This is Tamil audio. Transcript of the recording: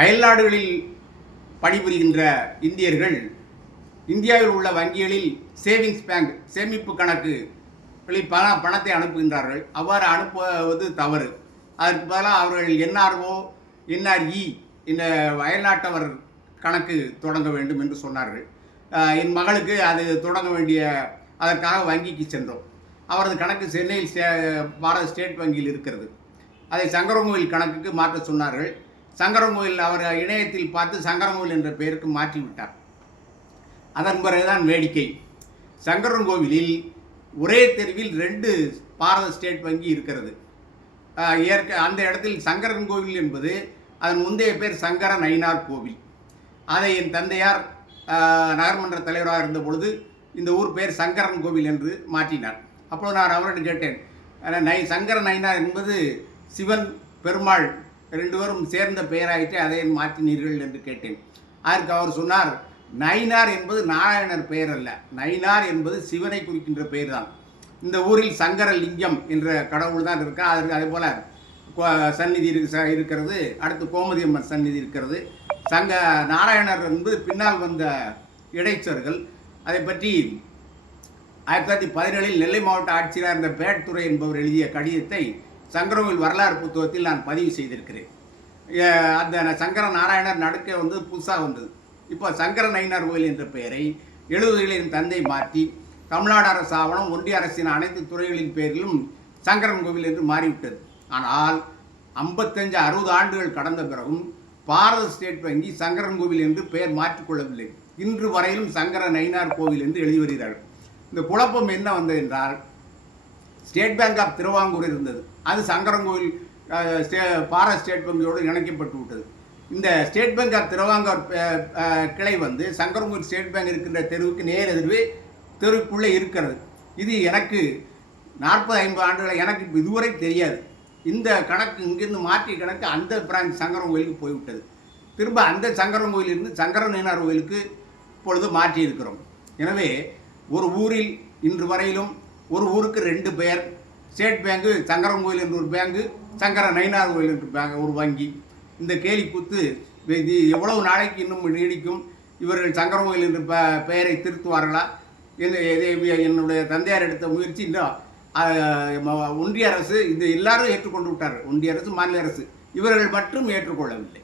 அயல்நாடுகளில் பணிபுரிகின்ற இந்தியர்கள் இந்தியாவில் உள்ள வங்கிகளில் சேவிங்ஸ் பேங்க் சேமிப்பு கணக்குகளில் பணத்தை அனுப்புகின்றார்கள். அவ்வாறு அனுப்புவது தவறு. அதற்கு பதிலாக அவர்கள் என்ஆர்ஓ என்ஆர்இ இந்த அயல்நாட்டவர் கணக்கு தொடங்க வேண்டும் என்று சொன்னார்கள். என் மகளுக்கு அது தொடங்க வேண்டிய அதற்காக வங்கிக்கு சென்றோம். அவரது கணக்கு சென்னையில் பாரத ஸ்டேட் வங்கியில் இருக்கிறது. அதை சங்கரங்கோவில் கணக்குக்கு மாற்ற சொன்னார்கள். சங்கரங்கோவில் அவர் இணையத்தில் பார்த்து சங்கரங்கோவில் என்ற பெயருக்கு மாற்றிவிட்டார். அதன் பிறகுதான் வேடிக்கை. சங்கரங்கோவிலில் ஒரே தெருவில் 2 பாரத ஸ்டேட் வங்கி இருக்கிறது. அந்த இடத்தில் சங்கரன்கோவில் என்பது அதன் முந்தைய பேர் சங்கர நயினார் கோவில். அதை என் தந்தையார் நகர்மன்ற தலைவராக இருந்த பொழுது இந்த ஊர் பேர் சங்கரன் கோவில் என்று மாற்றினார். அப்போது நான் அவரிடம் கேட்டேன், சங்கர நயினார் என்பது சிவன் பெருமாள் 2 பேரும் சேர்ந்த பெயராயிற்று, அதை மாற்றினீர்கள் என்று கேட்டேன். அதற்கு அவர் சொன்னார், நயினார் என்பது நாராயணர் பெயர் அல்ல, நயினார் என்பது சிவனை குறிக்கின்ற பெயர் தான். இந்த ஊரில் சங்கர லிங்கம் என்ற கடவுள் தான் இருக்கா. அதற்கு அதே போல் சந்நிதி இருக்கிறது. அடுத்து கோமதி அம்மன் சந்நிதி இருக்கிறது. நாராயணர் என்பது பின்னால் வந்த இடைச்சர்கள். அதை பற்றி 1917 நெல்லை மாவட்ட ஆட்சியராக இருந்த பேட்துறை என்பவர் எழுதிய கடிதத்தை சங்கரங்கோவில் வரலாறு புத்தகத்தில் நான் பதிவு செய்திருக்கிறேன். அந்த சங்கர நாராயணர் நடுக்க வந்து புதுசாக வந்தது. இப்போ சங்கர நயினார் கோயில் என்ற பெயரை 70களில் என் தந்தை மாற்றி தமிழ்நாடு அரசு ஆவணம் ஒன்றிய அரசின் அனைத்து துறைகளின் பெயரிலும் சங்கரன் கோவில் என்று மாறிவிட்டது. ஆனால் 55-60 ஆண்டுகள் கடந்த பிறகும் பாரத ஸ்டேட் வங்கி சங்கரன் கோவில் என்று பெயர் மாற்றிக்கொள்ளவில்லை. இன்று வரையிலும் சங்கர நயினார் கோவில் என்று எழுதி வருகிறார்கள். இந்த குழப்பம் என்ன வந்தது என்றால், ஸ்டேட் பேங்க் ஆஃப் திருவாங்கூர் இருந்தது. அது சங்கரங்கோவில் பாரத ஸ்டேட் வங்கியோடு இணைக்கப்பட்டு விட்டது. இந்த ஸ்டேட் பேங்க் ஆஃப் திருவாங்கூர் கிளை வந்து சங்கரங்கோவில் ஸ்டேட் பேங்க் இருக்கின்ற தெருவுக்கு நேர் எதிர்வே தெருவுக்குள்ளே இருக்கிறது. இது எனக்கு 40-50 ஆண்டுகள் எனக்கு இதுவரை தெரியாது. இந்த கணக்கு இங்கிருந்து மாற்றிய கணக்கு அந்த பிரான்ச் சங்கரன் கோயிலுக்கு போய்விட்டது. திரும்ப அந்த சங்கரன் கோயிலிருந்து சங்கர நயினார் கோயிலுக்கு இப்பொழுது மாற்றி இருக்கிறோம். எனவே ஒரு ஊரில் இன்று வரையிலும் ஒரு ஊருக்கு 2 பெயர். ஸ்டேட் பேங்கு சங்கரன் கோயில் என்று ஒரு பேங்கு, சங்கர நயினார் கோயில் என்று ஒரு வங்கி. இந்த கேலி கூத்து இது எவ்வளவு நாளைக்கு இன்னும் நீடிக்கும்? இவர்கள் சங்கரன் கோயில் என்று பெயரை திருத்துவார்களா? என்னுடைய தந்தையார் எடுத்த முயற்சி இன்னும் ஒன்றிய அரசு இது எல்லாரும் ஏற்றுக்கொண்டு விட்டார்கள். ஒன்றிய அரசு, மாநில அரசு, இவர்கள் மட்டும் ஏற்றுக்கொள்ளவில்லை.